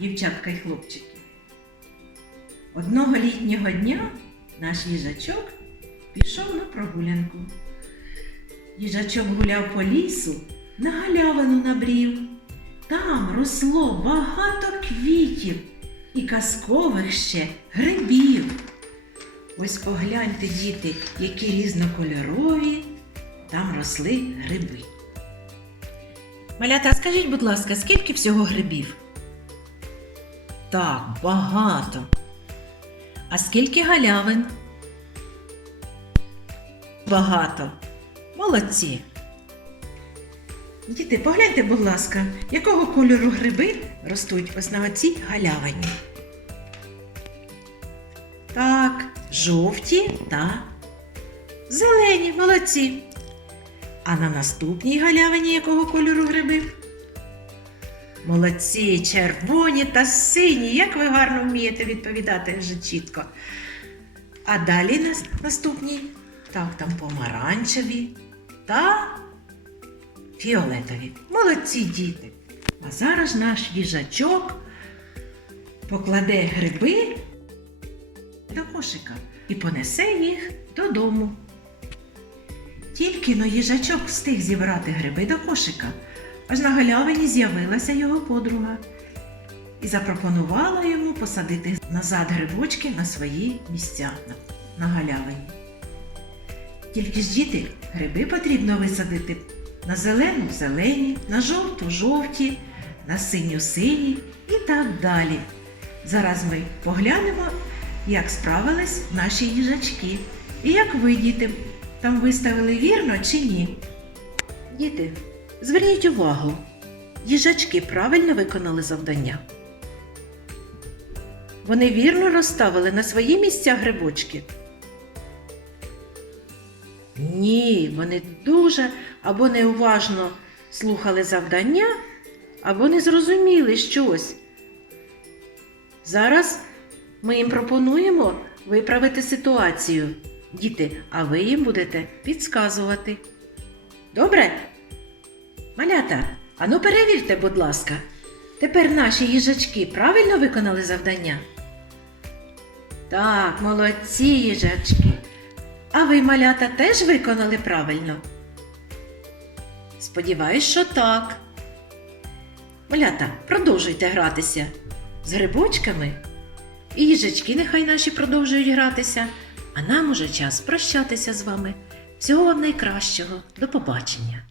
дівчатка й хлопчики. Одного літнього дня наш їжачок пішов на прогулянку. Їжачок гуляв по лісу, на галявину набрів. Там росло багато квітів і казкових ще грибів. Ось погляньте, діти, які різнокольорові там росли гриби. Малята, скажіть, будь ласка, скільки всього грибів? Так, багато. А скільки галявин? Багато. Молодці. Діти, погляньте, будь ласка, якого кольору гриби ростуть ось на оцій галявині. Так, жовті та зелені, молодці. А на наступній галявині якого кольору гриби? Молодці, червоні та сині. Як ви гарно вмієте відповідати вже чітко. А далі на наступній, так, там помаранчеві та фіолетові. Молодці діти. А зараз наш їжачок покладе гриби до кошика і понесе їх додому. Тільки но їжачок встиг зібрати гриби до кошика, аж на галявині з'явилася його подруга і запропонувала йому посадити назад грибочки на свої місця на, галявині. Тільки ж діти, гриби потрібно висадити на зелену зелені, на жовту жовті, на синю сині і так далі. Зараз ми поглянемо, як справились наші їжачки. І як ви, діти, там виставили вірно чи ні? Діти, зверніть увагу, їжачки правильно виконали завдання. Вони вірно розставили на свої місця грибочки. Ні, вони дуже або неуважно слухали завдання, або не зрозуміли щось. Зараз ми їм пропонуємо виправити ситуацію. Діти, а ви їм будете підсказувати. Добре? Малята, ану перевірте, будь ласка. Тепер наші їжачки правильно виконали завдання? Так, молодці їжачки. А ви, малята, теж виконали правильно? Сподіваюсь, що так. Малята, продовжуйте гратися з грибочками. І їжачки нехай наші продовжують гратися. А нам уже час прощатися з вами. Всього вам найкращого. До побачення!